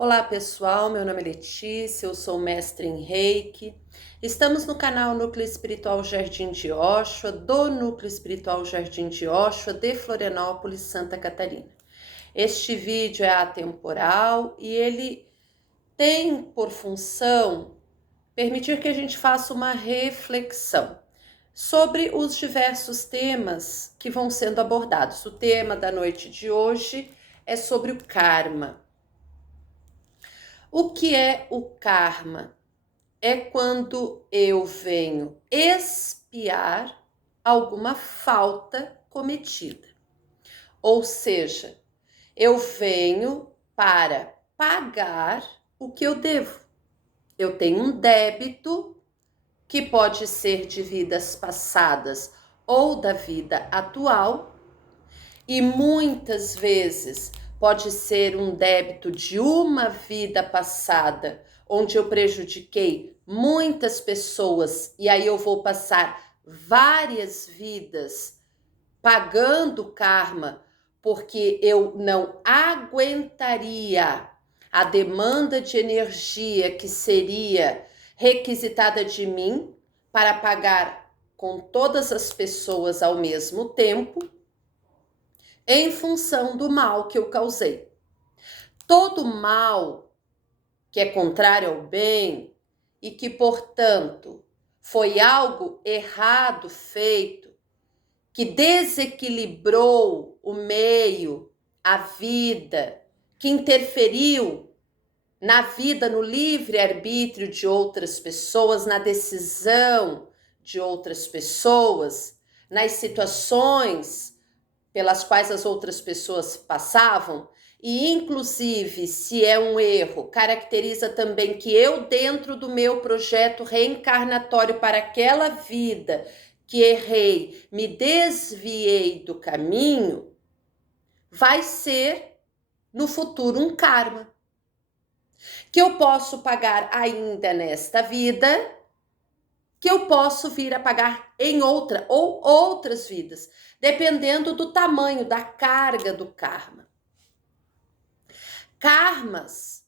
Olá pessoal, meu nome é Letícia, eu sou mestre em Reiki. Estamos no canal Núcleo Espiritual Jardim de Oxua, do Núcleo Espiritual Jardim de Oxua, de Florianópolis, Santa Catarina. Este vídeo é atemporal e ele tem por função permitir que a gente faça uma reflexão sobre os diversos temas que vão sendo abordados. O tema da noite de hoje é sobre o karma. O que é o karma? É quando eu venho expiar alguma falta cometida. Ou seja, eu venho para pagar o que eu devo. Eu tenho um débito que pode ser de vidas passadas ou da vida atual, e muitas vezes pode ser um débito de uma vida passada, onde eu prejudiquei muitas pessoas, e aí eu vou passar várias vidas pagando karma, porque eu não aguentaria a demanda de energia que seria requisitada de mim para pagar com todas as pessoas ao mesmo tempo, em função do mal que eu causei. Todo mal que é contrário ao bem e que, portanto, foi algo errado feito, que desequilibrou o meio, a vida, que interferiu na vida, no livre-arbítrio de outras pessoas, na decisão de outras pessoas, nas situações pelas quais as outras pessoas passavam, e inclusive, se é um erro, caracteriza também que eu, dentro do meu projeto reencarnatório para aquela vida que errei, me desviei do caminho, vai ser no futuro um karma que eu posso pagar ainda nesta vida, que eu posso vir a pagar em outra ou outras vidas, dependendo do tamanho, da carga do karma. Karmas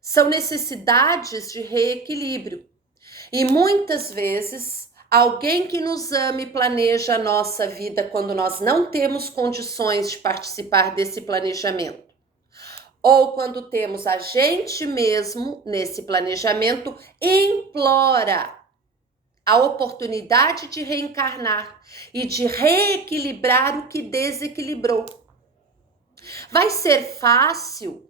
são necessidades de reequilíbrio. E muitas vezes, alguém que nos ama e planeja a nossa vida quando nós não temos condições de participar desse planejamento, ou quando temos a gente mesmo nesse planejamento, implora a oportunidade de reencarnar e de reequilibrar o que desequilibrou. Vai ser fácil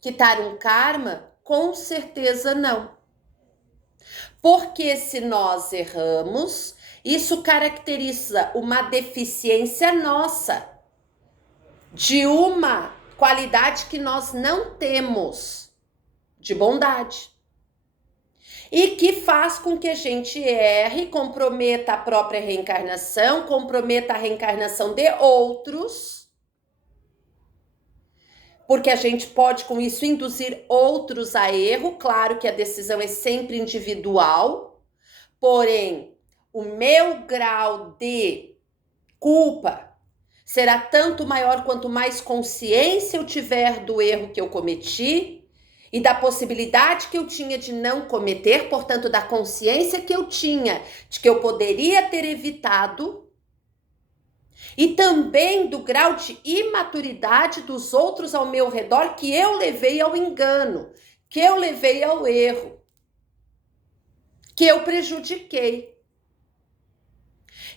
quitar um karma? Com certeza não. Porque se nós erramos, isso caracteriza uma deficiência nossa, de uma qualidade que nós não temos, de bondade. E que faz com que a gente erre, comprometa a própria reencarnação, comprometa a reencarnação de outros, porque a gente pode com isso induzir outros a erro. Claro que a decisão é sempre individual, porém o meu grau de culpa será tanto maior quanto mais consciência eu tiver do erro que eu cometi e da possibilidade que eu tinha de não cometer, portanto, da consciência que eu tinha de que eu poderia ter evitado, e também do grau de imaturidade dos outros ao meu redor que eu levei ao engano, que eu levei ao erro, que eu prejudiquei.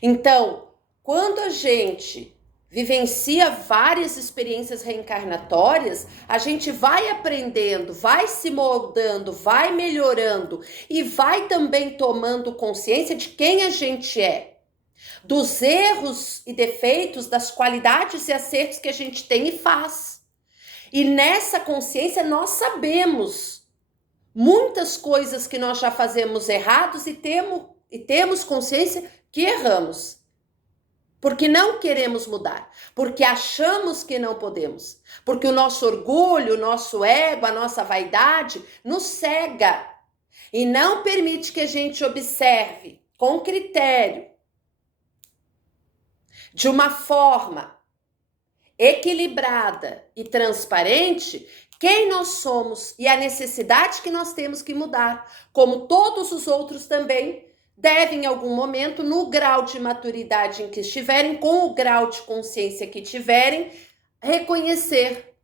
Então, quando a gente vivencia várias experiências reencarnatórias, a gente vai aprendendo, vai se moldando, vai melhorando e vai também tomando consciência de quem a gente é, dos erros e defeitos, das qualidades e acertos que a gente tem e faz. E nessa consciência nós sabemos muitas coisas que nós já fazemos errados e temos consciência que erramos. Porque não queremos mudar, porque achamos que não podemos, porque o nosso orgulho, o nosso ego, a nossa vaidade nos cega e não permite que a gente observe com critério, de uma forma equilibrada e transparente, quem nós somos e a necessidade que nós temos que mudar, como todos os outros também devem, em algum momento, no grau de maturidade em que estiverem, com o grau de consciência que tiverem, reconhecer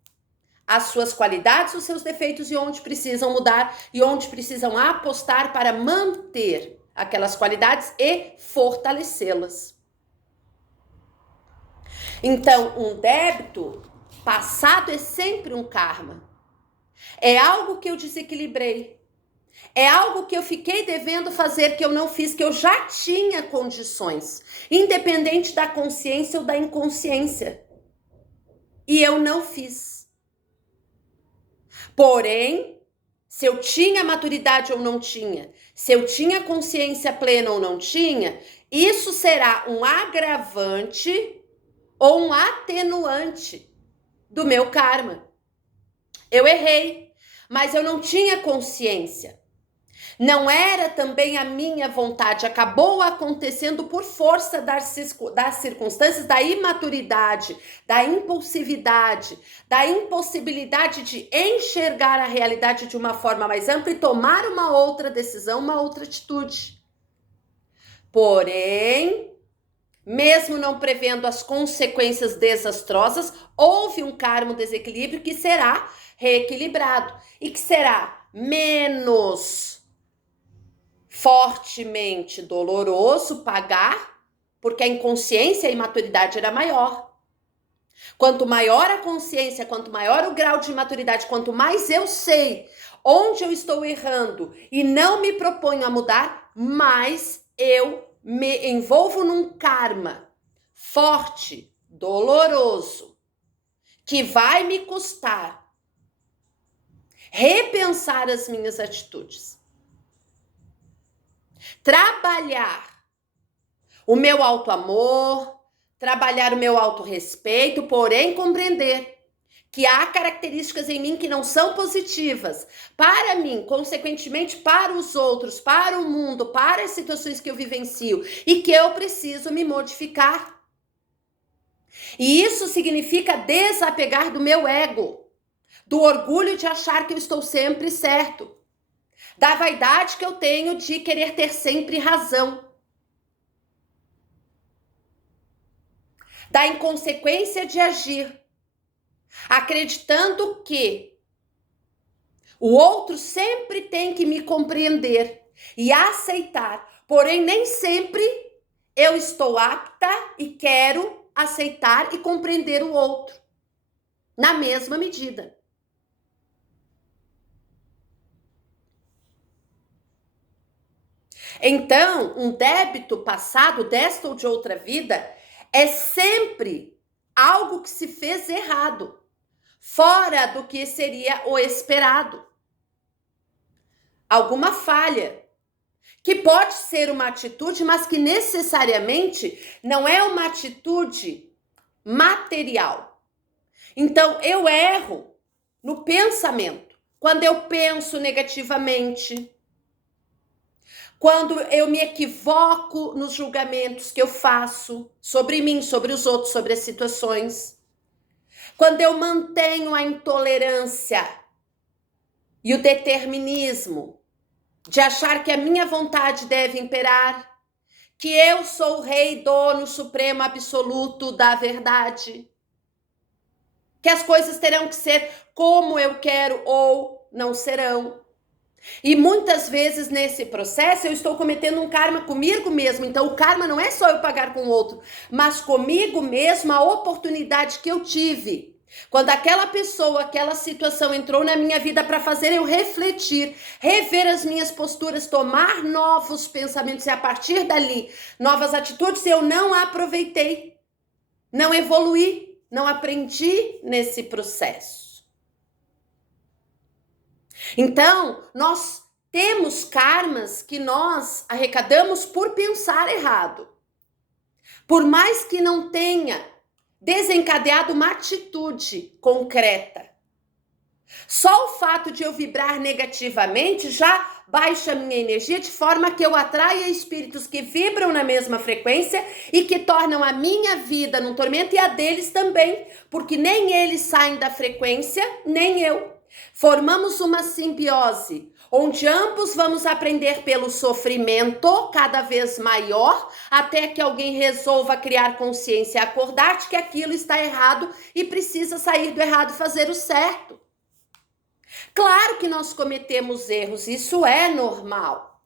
as suas qualidades, os seus defeitos e onde precisam mudar e onde precisam apostar para manter aquelas qualidades e fortalecê-las. Então, um débito passado é sempre um karma. É algo que eu desequilibrei. É algo que eu fiquei devendo fazer, que eu não fiz, que eu já tinha condições, independente da consciência ou da inconsciência. E eu não fiz. Porém, se eu tinha maturidade ou não tinha, se eu tinha consciência plena ou não tinha, isso será um agravante ou um atenuante do meu karma. Eu errei, mas eu não tinha consciência. Não era também a minha vontade, acabou acontecendo por força das circunstâncias, da imaturidade, da impulsividade, da impossibilidade de enxergar a realidade de uma forma mais ampla e tomar uma outra decisão, uma outra atitude. Porém, mesmo não prevendo as consequências desastrosas, houve um karma, um desequilíbrio que será reequilibrado e que será menos fortemente doloroso pagar, porque a inconsciência e a imaturidade era maior. Quanto maior a consciência, quanto maior o grau de maturidade, quanto mais eu sei onde eu estou errando e não me proponho a mudar, mais eu me envolvo num karma forte, doloroso, que vai me custar repensar as minhas atitudes. Trabalhar o meu autoamor, trabalhar o meu autorrespeito, porém compreender que há características em mim que não são positivas para mim, consequentemente para os outros, para o mundo, para as situações que eu vivencio e que eu preciso me modificar. E isso significa desapegar do meu ego, do orgulho de achar que eu estou sempre certo, da vaidade que eu tenho de querer ter sempre razão, da inconsequência de agir, acreditando que o outro sempre tem que me compreender e aceitar, porém nem sempre eu estou apta e quero aceitar e compreender o outro na mesma medida. Então, um débito passado, desta ou de outra vida, é sempre algo que se fez errado, fora do que seria o esperado. Alguma falha, que pode ser uma atitude, mas que necessariamente não é uma atitude material. Então, eu erro no pensamento, quando eu penso negativamente, quando eu me equivoco nos julgamentos que eu faço sobre mim, sobre os outros, sobre as situações. Quando eu mantenho a intolerância e o determinismo de achar que a minha vontade deve imperar, que eu sou o rei, dono supremo absoluto da verdade, que as coisas terão que ser como eu quero ou não serão. E muitas vezes nesse processo eu estou cometendo um karma comigo mesmo. Então o karma não é só eu pagar com o outro, mas comigo mesmo, a oportunidade que eu tive. Quando aquela pessoa, aquela situação entrou na minha vida para fazer eu refletir, rever as minhas posturas, tomar novos pensamentos e a partir dali, novas atitudes, eu não aproveitei, não evoluí, não aprendi nesse processo. Então, nós temos karmas que nós arrecadamos por pensar errado. Por mais que não tenha desencadeado uma atitude concreta. Só o fato de eu vibrar negativamente já baixa a minha energia de forma que eu atraia espíritos que vibram na mesma frequência e que tornam a minha vida num tormento e a deles também, porque nem eles saem da frequência, nem eu. Formamos uma simbiose, onde ambos vamos aprender pelo sofrimento cada vez maior, até que alguém resolva criar consciência e acordar de que aquilo está errado e precisa sair do errado e fazer o certo. Claro que nós cometemos erros, isso é normal.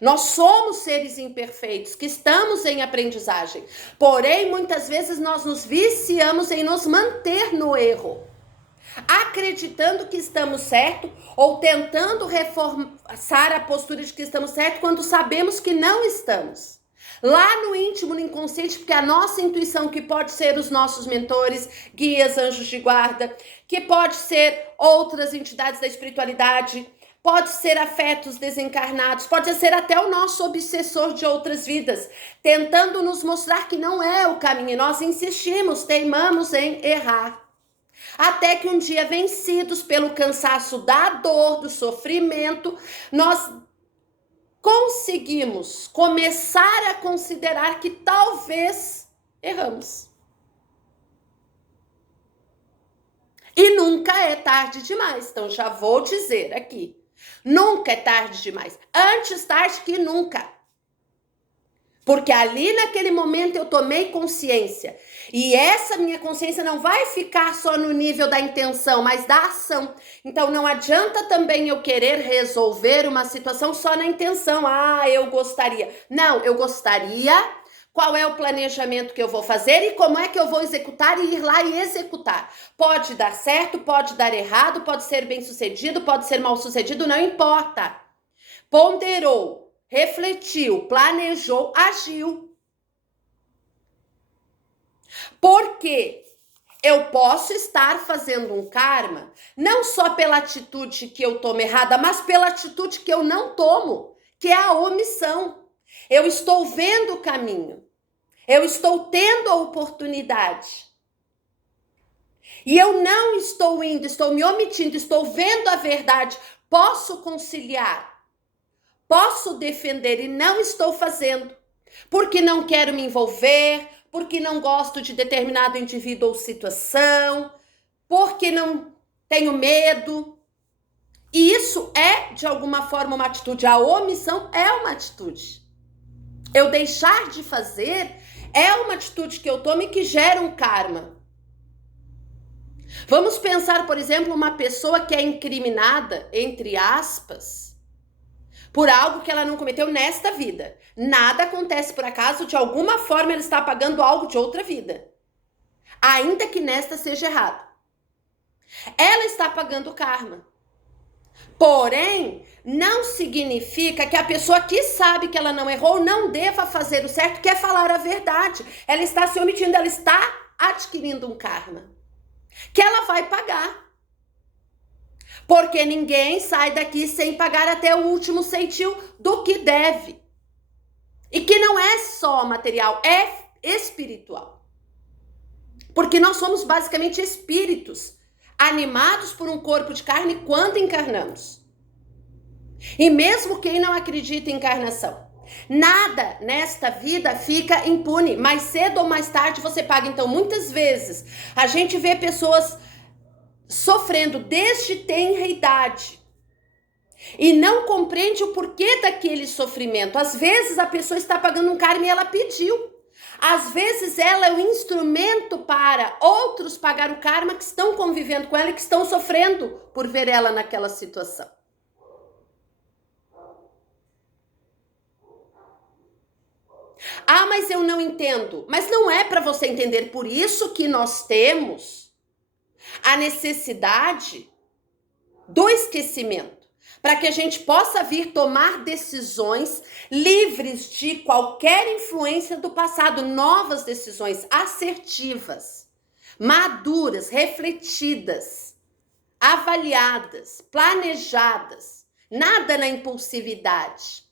Nós somos seres imperfeitos, que estamos em aprendizagem. Porém, muitas vezes nós nos viciamos em nos manter no erro, acreditando que estamos certo ou tentando reforçar a postura de que estamos certo quando sabemos que não estamos. Lá no íntimo, no inconsciente, porque a nossa intuição, que pode ser os nossos mentores, guias, anjos de guarda, que pode ser outras entidades da espiritualidade, pode ser afetos desencarnados, pode ser até o nosso obsessor de outras vidas, tentando nos mostrar que não é o caminho. E nós insistimos, teimamos em errar. Até que um dia, vencidos pelo cansaço da dor, do sofrimento, nós conseguimos começar a considerar que talvez erramos. E nunca é tarde demais. Então já vou dizer aqui, nunca é tarde demais. Antes tarde que nunca. Porque ali naquele momento eu tomei consciência. E essa minha consciência não vai ficar só no nível da intenção, mas da ação. Então não adianta também eu querer resolver uma situação só na intenção. Ah, eu gostaria. Não, eu gostaria. Qual é o planejamento que eu vou fazer e como é que eu vou executar e ir lá e executar? Pode dar certo, pode dar errado, pode ser bem sucedido, pode ser mal sucedido, não importa. Ponderou, refletiu, planejou, agiu. Porque eu posso estar fazendo um karma, não só pela atitude que eu tomo errada, mas pela atitude que eu não tomo, que é a omissão. Eu estou vendo o caminho, eu estou tendo a oportunidade. E eu não estou indo, estou me omitindo, estou vendo a verdade. Posso conciliar, posso defender e não estou fazendo. Porque não quero me envolver, porque não gosto de determinado indivíduo ou situação, porque não tenho medo. E isso é, de alguma forma, uma atitude. A omissão é uma atitude. Eu deixar de fazer é uma atitude que eu tomo e que gera um karma. Vamos pensar, por exemplo, uma pessoa que é incriminada, entre aspas, por algo que ela não cometeu nesta vida. Nada acontece por acaso, de alguma forma ela está pagando algo de outra vida. Ainda que nesta seja errado. Ela está pagando karma. Porém, não significa que a pessoa que sabe que ela não errou não deva fazer o certo, quer falar a verdade. Ela está se omitindo, ela está adquirindo um karma que ela vai pagar. Porque ninguém sai daqui sem pagar até o último centil do que deve. E que não é só material, é espiritual. Porque nós somos basicamente espíritos, animados por um corpo de carne quando encarnamos. E mesmo quem não acredita em encarnação, nada nesta vida fica impune. Mais cedo ou mais tarde você paga. Então, muitas vezes, a gente vê pessoas sofrendo desde tenra idade e não compreende o porquê daquele sofrimento. Às vezes a pessoa está pagando um karma e ela pediu. Às vezes ela é o instrumento para outros pagar o karma que estão convivendo com ela e que estão sofrendo por ver ela naquela situação. Ah, mas eu não entendo. Mas não é para você entender. Por isso que nós temos a necessidade do esquecimento, para que a gente possa vir tomar decisões livres de qualquer influência do passado, novas decisões assertivas, maduras, refletidas, avaliadas, planejadas, nada na impulsividade.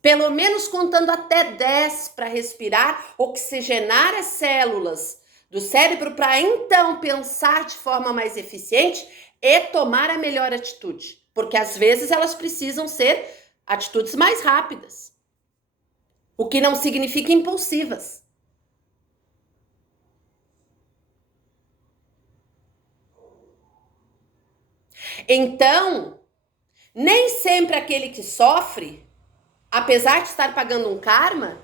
Pelo menos contando até 10 para respirar, oxigenar as células do cérebro para então pensar de forma mais eficiente e tomar a melhor atitude. Porque às vezes elas precisam ser atitudes mais rápidas. O que não significa impulsivas. Então, nem sempre aquele que sofre, apesar de estar pagando um karma,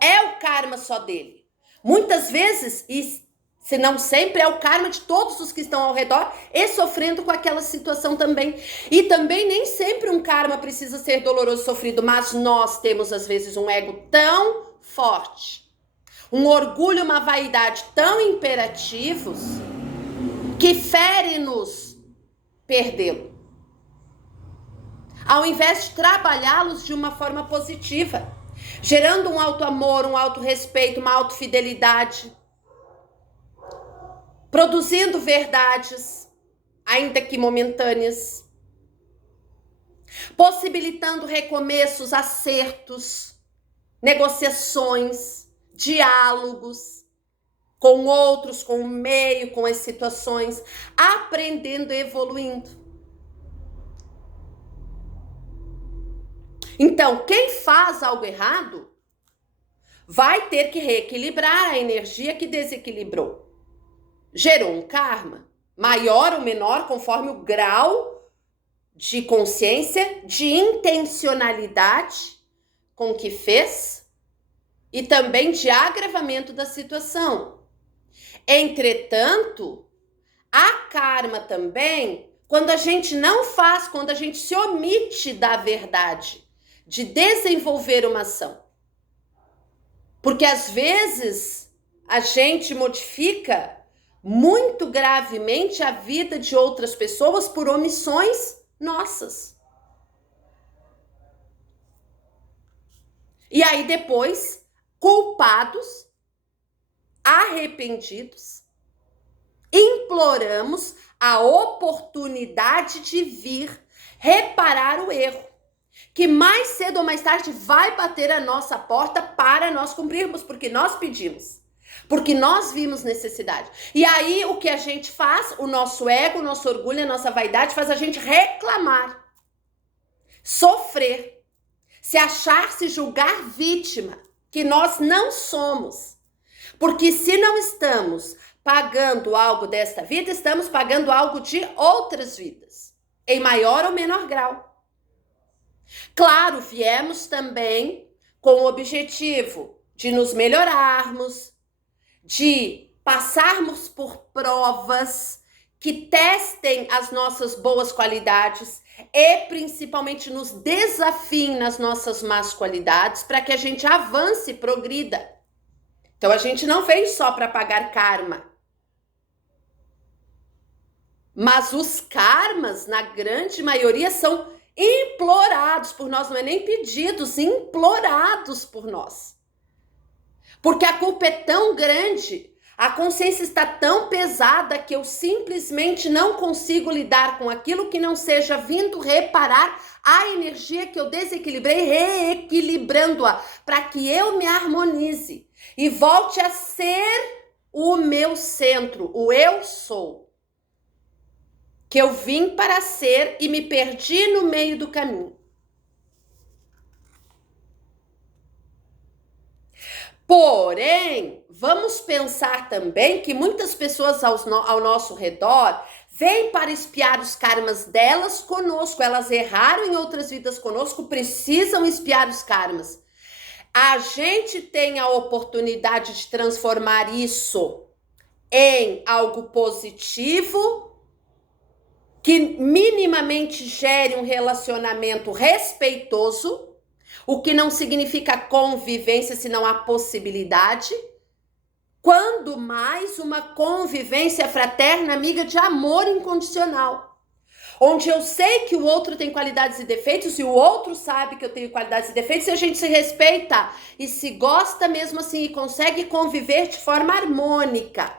é o karma só dele. Muitas vezes, e se não sempre, é o karma de todos os que estão ao redor e sofrendo com aquela situação também. E também nem sempre um karma precisa ser doloroso, sofrido, mas nós temos às vezes um ego tão forte, um orgulho, uma vaidade tão imperativos, que fere-nos perdê-lo. Ao invés de trabalhá-los de uma forma positiva, gerando um alto amor, um alto respeito, uma alto fidelidade, produzindo verdades, ainda que momentâneas, possibilitando recomeços, acertos, negociações, diálogos com outros, com o meio, com as situações, aprendendo e evoluindo. Então, quem faz algo errado vai ter que reequilibrar a energia que desequilibrou. Gerou um karma, maior ou menor, conforme o grau de consciência, de intencionalidade com que fez e também de agravamento da situação. Entretanto, há karma também quando a gente não faz, quando a gente se omite da verdade, de desenvolver uma ação. Porque às vezes a gente modifica muito gravemente a vida de outras pessoas por omissões nossas. E aí depois, culpados, arrependidos, imploramos a oportunidade de vir reparar o erro, que mais cedo ou mais tarde vai bater a nossa porta para nós cumprirmos, porque nós pedimos, porque nós vimos necessidade. E aí o que a gente faz, o nosso ego, o nosso orgulho, a nossa vaidade faz a gente reclamar, sofrer, se achar, se julgar vítima, que nós não somos. Porque se não estamos pagando algo desta vida, estamos pagando algo de outras vidas, em maior ou menor grau. Claro, viemos também com o objetivo de nos melhorarmos, de passarmos por provas que testem as nossas boas qualidades e principalmente nos desafiem nas nossas más qualidades para que a gente avance e progrida. Então a gente não veio só para pagar karma. Mas os karmas, na grande maioria, são implorados por nós, não é nem pedidos, implorados por nós. Porque a culpa é tão grande, a consciência está tão pesada que eu simplesmente não consigo lidar com aquilo que não seja vindo reparar a energia que eu desequilibrei, reequilibrando-a, para que eu me harmonize e volte a ser o meu centro, o eu sou. Que eu vim para ser e me perdi no meio do caminho. Porém, vamos pensar também que muitas pessoas ao nosso redor vêm para espiar os karmas delas conosco. Elas erraram em outras vidas conosco, precisam espiar os karmas. A gente tem a oportunidade de transformar isso em algo positivo, que minimamente gere um relacionamento respeitoso, o que não significa convivência, senão a possibilidade, quando mais uma convivência fraterna, amiga, de amor incondicional, onde eu sei que o outro tem qualidades e defeitos e o outro sabe que eu tenho qualidades e defeitos e a gente se respeita e se gosta mesmo assim e consegue conviver de forma harmônica,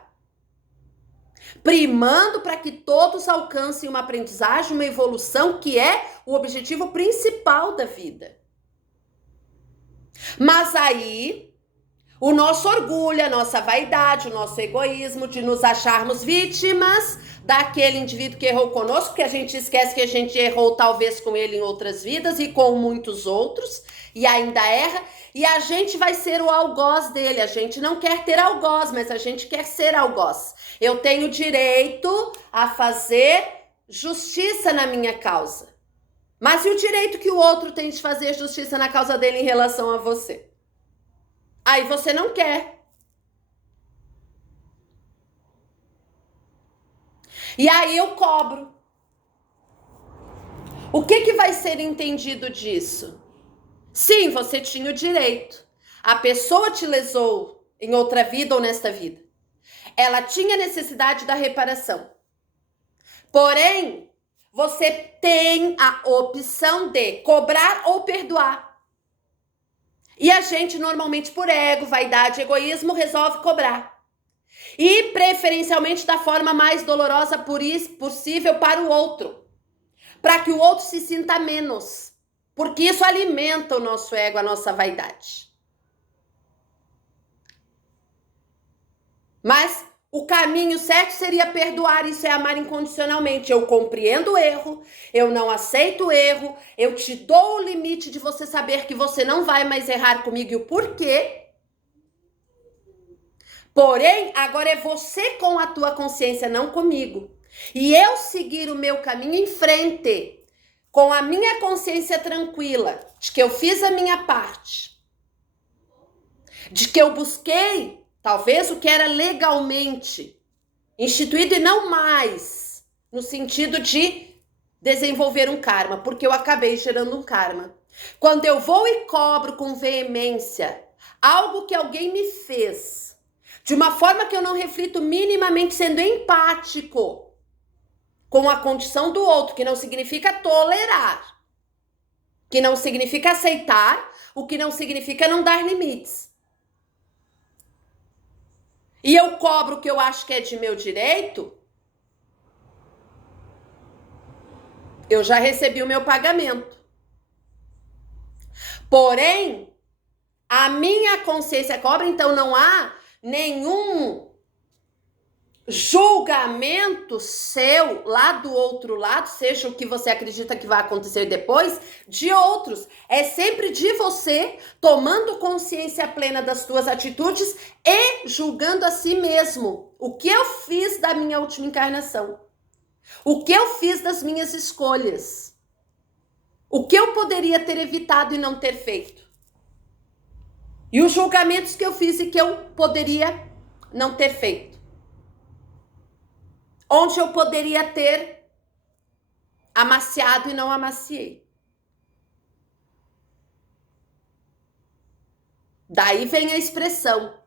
primando para que todos alcancem uma aprendizagem, uma evolução, que é o objetivo principal da vida. Mas aí, o nosso orgulho, a nossa vaidade, o nosso egoísmo de nos acharmos vítimas daquele indivíduo que errou conosco, que a gente esquece que a gente errou talvez com ele em outras vidas e com muitos outros, e ainda erra, e a gente vai ser o algoz dele. A gente não quer ter algoz, mas a gente quer ser algoz. Eu tenho direito a fazer justiça na minha causa. Mas e o direito que o outro tem de fazer justiça na causa dele em relação a você? Aí você não quer. E aí eu cobro. O que vai ser entendido disso? Sim, você tinha o direito. A pessoa te lesou em outra vida ou nesta vida. Ela tinha necessidade da reparação. Porém, você tem a opção de cobrar ou perdoar. E a gente normalmente por ego, vaidade, egoísmo resolve cobrar. E preferencialmente da forma mais dolorosa possível para o outro. Para que o outro se sinta menos. Porque isso alimenta o nosso ego, a nossa vaidade. Mas o caminho certo seria perdoar, isso é amar incondicionalmente. Eu compreendo o erro, eu não aceito o erro, eu te dou o limite de você saber que você não vai mais errar comigo e o porquê. Porém, agora é você com a tua consciência, não comigo. E eu seguir o meu caminho em frente, com a minha consciência tranquila, de que eu fiz a minha parte, de que eu busquei talvez o que era legalmente instituído e não mais no sentido de desenvolver um karma, porque eu acabei gerando um karma. Quando eu vou e cobro com veemência algo que alguém me fez, de uma forma que eu não reflito minimamente sendo empático com a condição do outro, que não significa tolerar, que não significa aceitar, o que não significa não dar limites. E eu cobro o que eu acho que é de meu direito, eu já recebi o meu pagamento. Porém, a minha consciência cobra, então não há nenhum julgamento seu lá do outro lado, seja o que você acredita que vai acontecer depois, de outros. É sempre de você tomando consciência plena das tuas atitudes e julgando a si mesmo. O que eu fiz da minha última encarnação? O que eu fiz das minhas escolhas? O que eu poderia ter evitado e não ter feito? E os julgamentos que eu fiz e que eu poderia não ter feito? Onde eu poderia ter amaciado e não amaciei. Daí vem a expressão.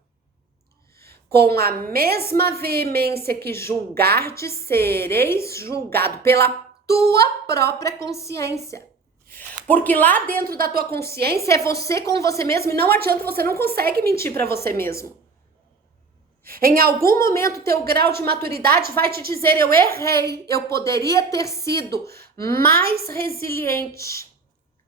Com a mesma veemência que julgardes, sereis julgado pela tua própria consciência. Porque lá dentro da tua consciência é você com você mesmo e não adianta, você não consegue mentir para você mesmo. Em algum momento teu grau de maturidade vai te dizer, eu errei, eu poderia ter sido mais resiliente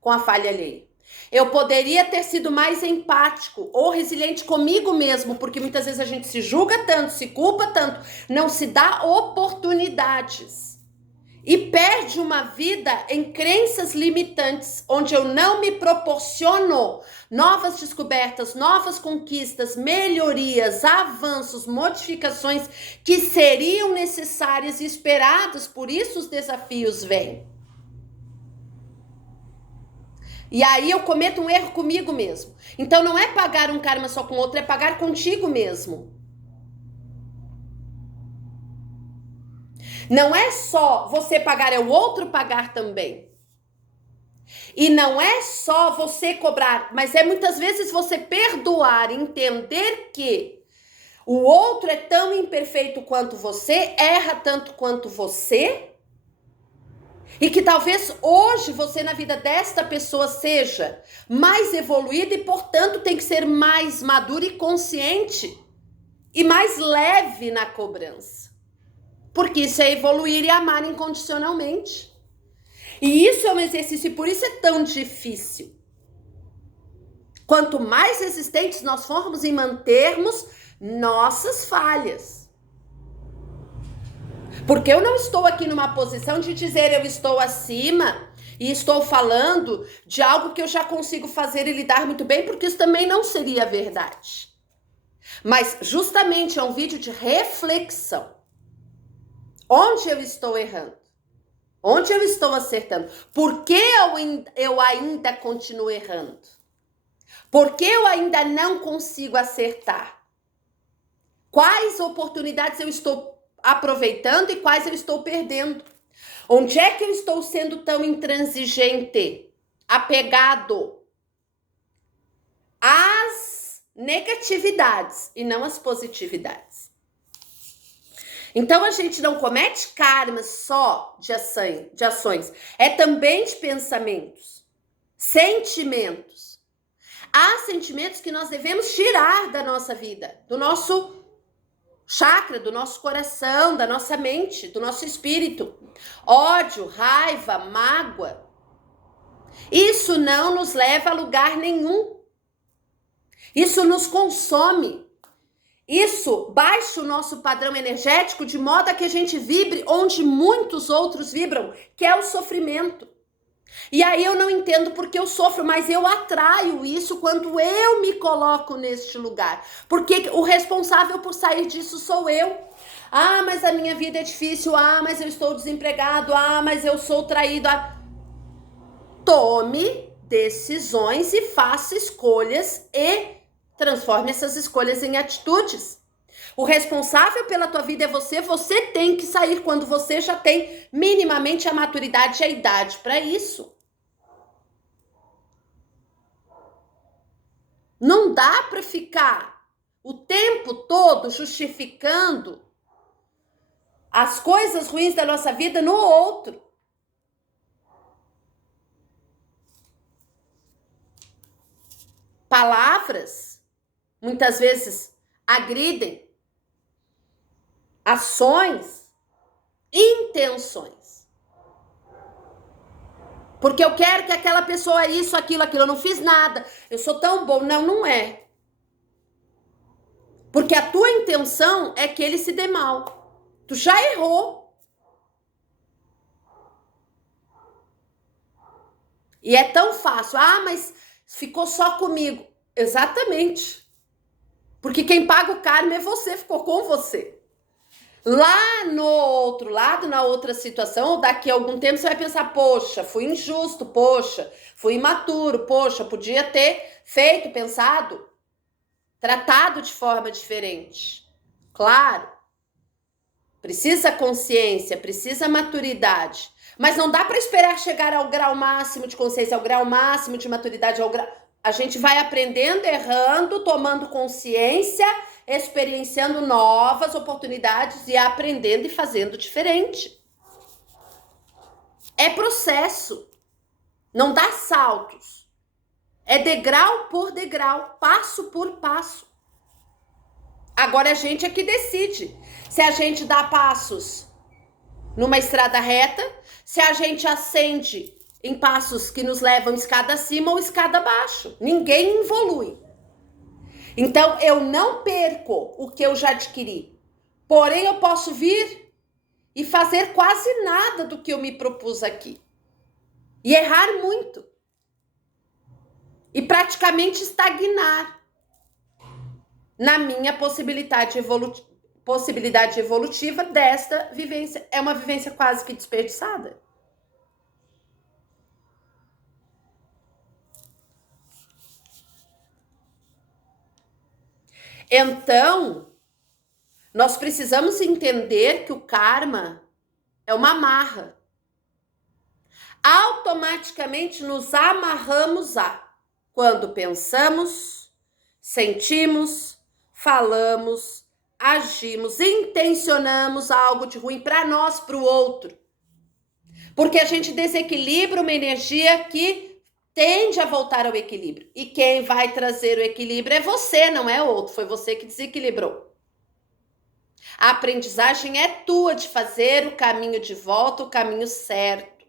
com a falha alheia. Eu poderia ter sido mais empático ou resiliente comigo mesmo, porque muitas vezes a gente se julga tanto, se culpa tanto, não se dá oportunidades. E perde uma vida em crenças limitantes, onde eu não me proporciono novas descobertas, novas conquistas, melhorias, avanços, modificações que seriam necessárias e esperadas, por isso os desafios vêm. E aí eu cometo um erro comigo mesmo. Então não é pagar um karma só com o outro, é pagar contigo mesmo. Não é só você pagar, é o outro pagar também. E não é só você cobrar, mas é muitas vezes você perdoar, entender que o outro é tão imperfeito quanto você, erra tanto quanto você, e que talvez hoje você na vida desta pessoa seja mais evoluída e, portanto, tem que ser mais maduro e consciente e mais leve na cobrança. Porque isso é evoluir e amar incondicionalmente. E isso é um exercício e por isso é tão difícil. Quanto mais resistentes nós formos em mantermos nossas falhas. Porque eu não estou aqui numa posição de dizer eu estou acima e estou falando de algo que eu já consigo fazer e lidar muito bem, porque isso também não seria verdade. Mas justamente é um vídeo de reflexão. Onde eu estou errando? Onde eu estou acertando? Por que eu ainda continuo errando? Por que eu ainda não consigo acertar? Quais oportunidades eu estou aproveitando e quais eu estou perdendo? Onde é que eu estou sendo tão intransigente, apegado às negatividades e não às positividades? Então a gente não comete karma só de ações, é também de pensamentos, sentimentos. Há sentimentos que nós devemos tirar da nossa vida, do nosso chakra, do nosso coração, da nossa mente, do nosso espírito. Ódio, raiva, mágoa. Isso não nos leva a lugar nenhum. Isso nos consome. Isso baixa o nosso padrão energético de modo a que a gente vibre onde muitos outros vibram, que é o sofrimento. E aí eu não entendo porque eu sofro, mas eu atraio isso quando eu me coloco neste lugar. Porque o responsável por sair disso sou eu. Ah, mas a minha vida é difícil. Ah, mas eu estou desempregado. Ah, mas eu sou traído. Ah. Tome decisões e faça escolhas e transforme essas escolhas em atitudes. O responsável pela tua vida é você. Você tem que sair quando você já tem minimamente a maturidade e a idade para isso. Não dá para ficar o tempo todo justificando as coisas ruins da nossa vida no outro. Palavras, muitas vezes, agridem. Ações, intenções. Porque eu quero que aquela pessoa isso, aquilo. Eu não fiz nada. Eu sou tão bom. Não, não é. Porque a tua intenção é que ele se dê mal. Tu já errou. E é tão fácil. Ah, mas ficou só comigo. Exatamente. Porque quem paga o karma é você, ficou com você. Lá no outro lado, na outra situação, daqui a algum tempo você vai pensar, poxa, fui injusto, poxa, fui imaturo, poxa, podia ter feito, pensado, tratado de forma diferente. Claro, precisa consciência, precisa maturidade, mas não dá para esperar chegar ao grau máximo de consciência, ao grau máximo de maturidade, a gente vai aprendendo, errando, tomando consciência, experienciando novas oportunidades e aprendendo e fazendo diferente. É processo. Não dá saltos. É degrau por degrau, passo por passo. Agora a gente é que decide se a gente dá passos numa estrada reta, se a gente acende em passos que nos levam escada acima ou escada abaixo. Ninguém evolui. Então, eu não perco o que eu já adquiri. Porém, eu posso vir e fazer quase nada do que eu me propus aqui. E errar muito. E praticamente estagnar na minha possibilidade evolutiva desta vivência. É uma vivência quase que desperdiçada. Então, nós precisamos entender que o karma é uma amarra. Automaticamente nos amarramos a quando pensamos, sentimos, falamos, agimos, intencionamos algo de ruim para nós, para o outro. Porque a gente desequilibra uma energia que tende a voltar ao equilíbrio. E quem vai trazer o equilíbrio é você, não é outro. Foi você que desequilibrou. A aprendizagem é tua de fazer o caminho de volta, o caminho certo.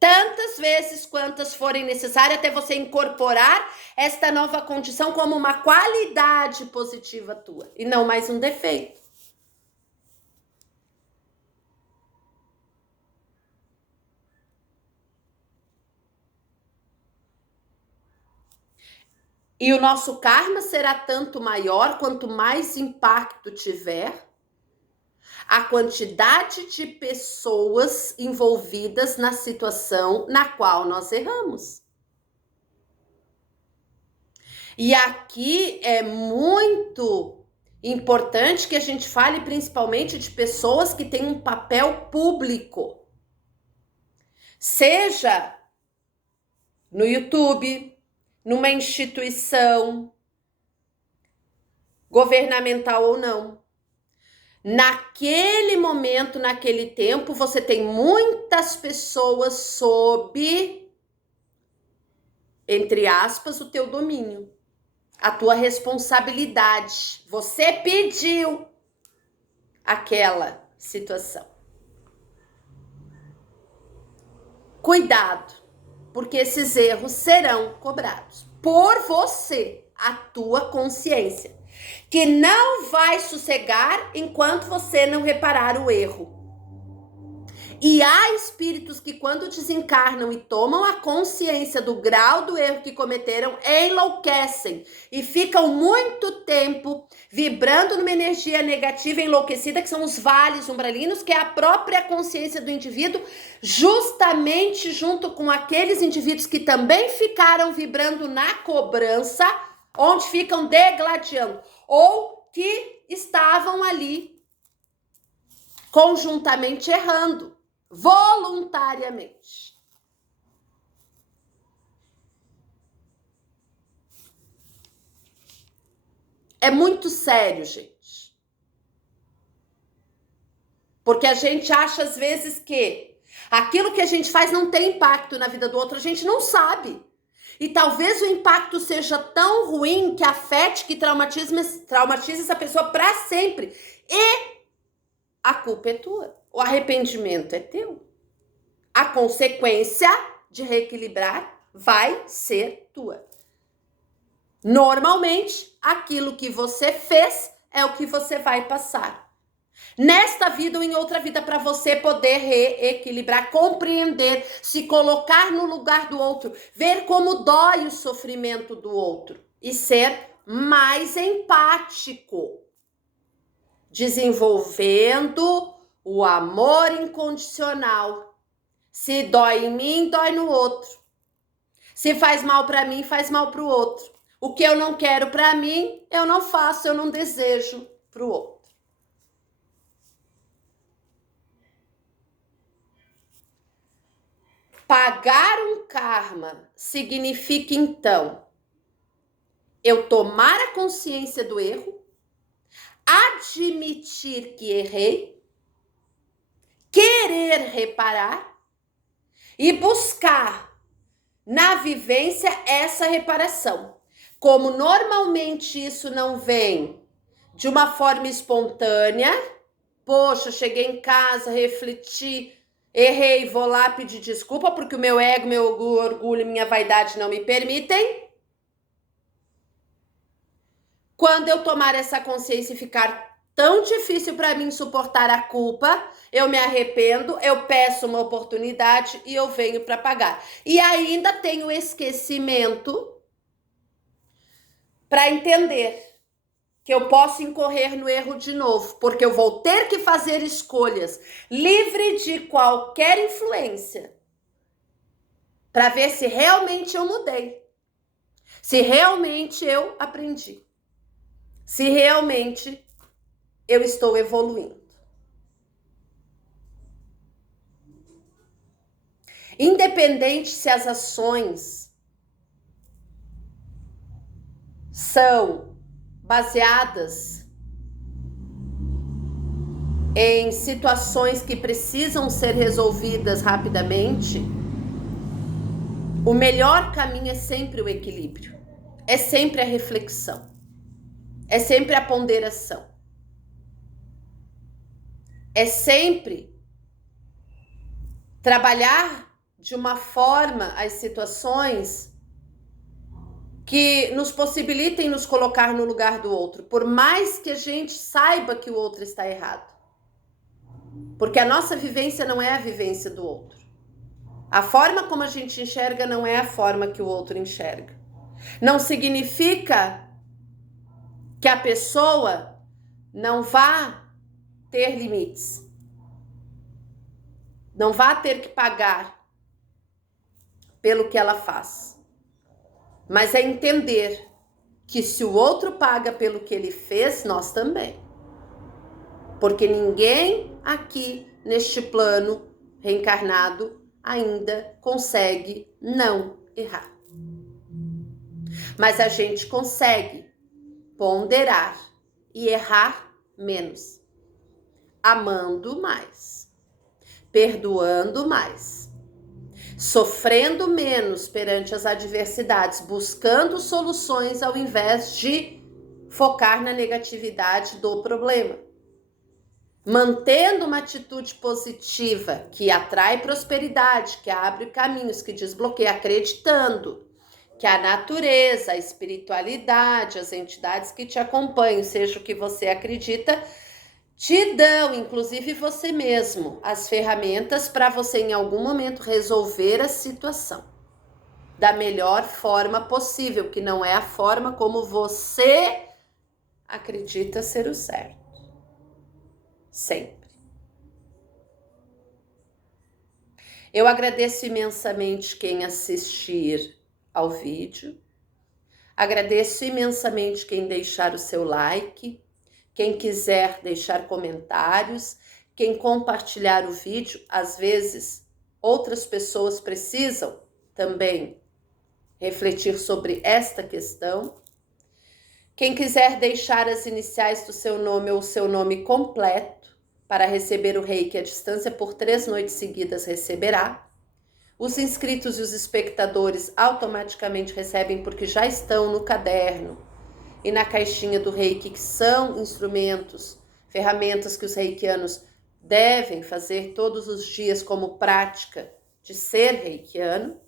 Tantas vezes quantas forem necessárias até você incorporar esta nova condição como uma qualidade positiva tua e não mais um defeito. E o nosso karma será tanto maior quanto mais impacto tiver. a quantidade de pessoas envolvidas na situação na qual nós erramos. E aqui é muito importante que a gente fale principalmente de pessoas que têm um papel público. Seja no YouTube, numa instituição governamental ou não. Naquele momento, naquele tempo, você tem muitas pessoas sob, entre aspas, o teu domínio, a tua responsabilidade. Você pediu aquela situação. Cuidado, porque esses erros serão cobrados por você, a tua consciência, que não vai sossegar enquanto você não reparar o erro. E há espíritos que, quando desencarnam e tomam a consciência do grau do erro que cometeram, enlouquecem e ficam muito tempo vibrando numa energia negativa enlouquecida, que são os vales umbralinos, que é a própria consciência do indivíduo, justamente junto com aqueles indivíduos que também ficaram vibrando na cobrança, onde ficam degladiando, ou que estavam ali conjuntamente errando. Voluntariamente. É muito sério, gente. Porque a gente acha às vezes que aquilo que a gente faz não tem impacto na vida do outro, a gente não sabe. E talvez o impacto seja tão ruim que afete, que traumatize essa pessoa para sempre. E a culpa é tua. O arrependimento é teu. A consequência de reequilibrar vai ser tua. Normalmente, aquilo que você fez é o que você vai passar. Nesta vida ou em outra vida, para você poder reequilibrar, compreender, se colocar no lugar do outro, ver como dói o sofrimento do outro e ser mais empático, desenvolvendo o amor incondicional. Se dói em mim, dói no outro. Se faz mal para mim, faz mal para o outro. O que eu não quero para mim, eu não faço, eu não desejo para o outro. Pagar um karma significa, então, eu tomar a consciência do erro, admitir que errei, querer reparar e buscar na vivência essa reparação. Como normalmente isso não vem de uma forma espontânea, poxa, cheguei em casa, refleti, errei, vou lá pedir desculpa porque o meu ego, meu orgulho, minha vaidade não me permitem. Quando eu tomar essa consciência e ficar tão difícil para mim suportar a culpa, eu me arrependo, eu peço uma oportunidade e eu venho para pagar. E ainda tenho esquecimento para entender que eu posso incorrer no erro de novo, porque eu vou ter que fazer escolhas livre de qualquer influência para ver se realmente eu mudei, se realmente eu aprendi, se realmente eu estou evoluindo. Independente se as ações são baseadas em situações que precisam ser resolvidas rapidamente, o melhor caminho é sempre o equilíbrio, é sempre a reflexão, é sempre a ponderação, é sempre trabalhar de uma forma as situações que nos possibilitem nos colocar no lugar do outro, por mais que a gente saiba que o outro está errado. Porque a nossa vivência não é a vivência do outro. A forma como a gente enxerga não é a forma que o outro enxerga. Não significa que a pessoa não vá ter limites. Não vá ter que pagar pelo que ela faz. Mas é entender que se o outro paga pelo que ele fez, nós também. Porque ninguém aqui neste plano reencarnado ainda consegue não errar. Mas a gente consegue ponderar e errar menos, amando mais, perdoando mais, sofrendo menos perante as adversidades, buscando soluções ao invés de focar na negatividade do problema. Mantendo uma atitude positiva que atrai prosperidade, que abre caminhos, que desbloqueia, acreditando que a natureza, a espiritualidade, as entidades que te acompanham, seja o que você acredita, te dão, inclusive você mesmo, as ferramentas para você em algum momento resolver a situação da melhor forma possível, que não é a forma como você acredita ser o certo. Sempre. Eu agradeço imensamente quem assistir ao vídeo. Agradeço imensamente quem deixar o seu like, quem quiser deixar comentários, quem compartilhar o vídeo. Às vezes, outras pessoas precisam também refletir sobre esta questão. Quem quiser deixar as iniciais do seu nome ou o seu nome completo para receber o reiki à distância por 3 noites seguidas receberá. Os inscritos e os espectadores automaticamente recebem porque já estão no caderno e na caixinha do reiki, que são instrumentos, ferramentas que os reikianos devem fazer todos os dias como prática de ser reikiano,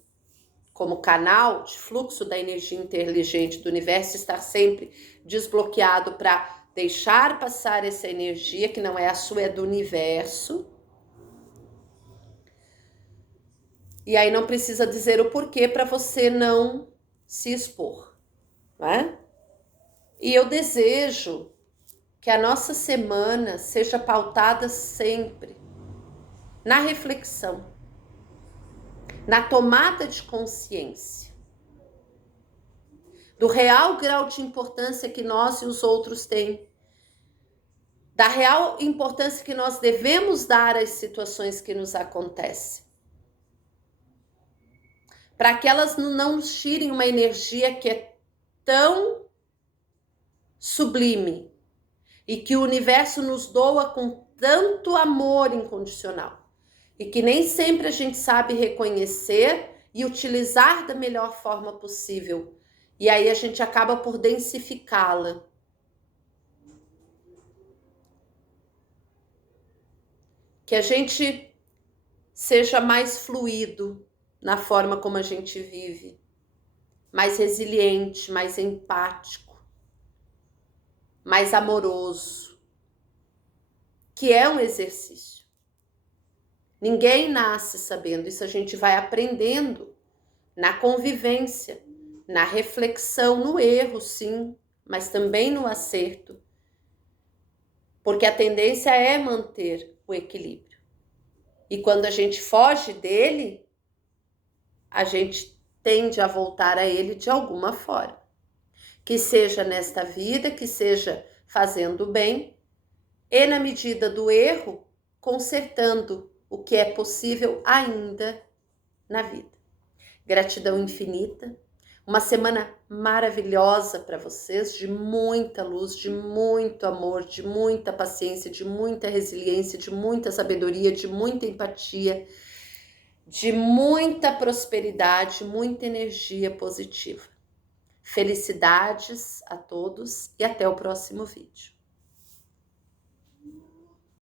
como canal de fluxo da energia inteligente do universo, estar sempre desbloqueado para deixar passar essa energia, que não é a sua, é do universo. E aí não precisa dizer o porquê para você não se expor, né? E eu desejo que a nossa semana seja pautada sempre na reflexão, na tomada de consciência do real grau de importância que nós e os outros têm, da real importância que nós devemos dar às situações que nos acontecem, para que elas não nos tirem uma energia que é tão sublime e que o universo nos doa com tanto amor incondicional e que nem sempre a gente sabe reconhecer e utilizar da melhor forma possível. E aí a gente acaba por densificá-la. Que a gente seja mais fluido na forma como a gente vive, mais resiliente, mais empático, mais amoroso, que é um exercício. Ninguém nasce sabendo, isso a gente vai aprendendo na convivência, na reflexão, no erro, sim, mas também no acerto. Porque a tendência é manter o equilíbrio. E quando a gente foge dele, a gente tende a voltar a ele de alguma forma. Que seja nesta vida, que seja fazendo bem, e na medida do erro, consertando o que é possível ainda na vida. Gratidão infinita. Uma semana maravilhosa para vocês, de muita luz, de muito amor, de muita paciência, de muita resiliência, de muita sabedoria, de muita empatia, de muita prosperidade, muita energia positiva. Felicidades a todos e até o próximo vídeo.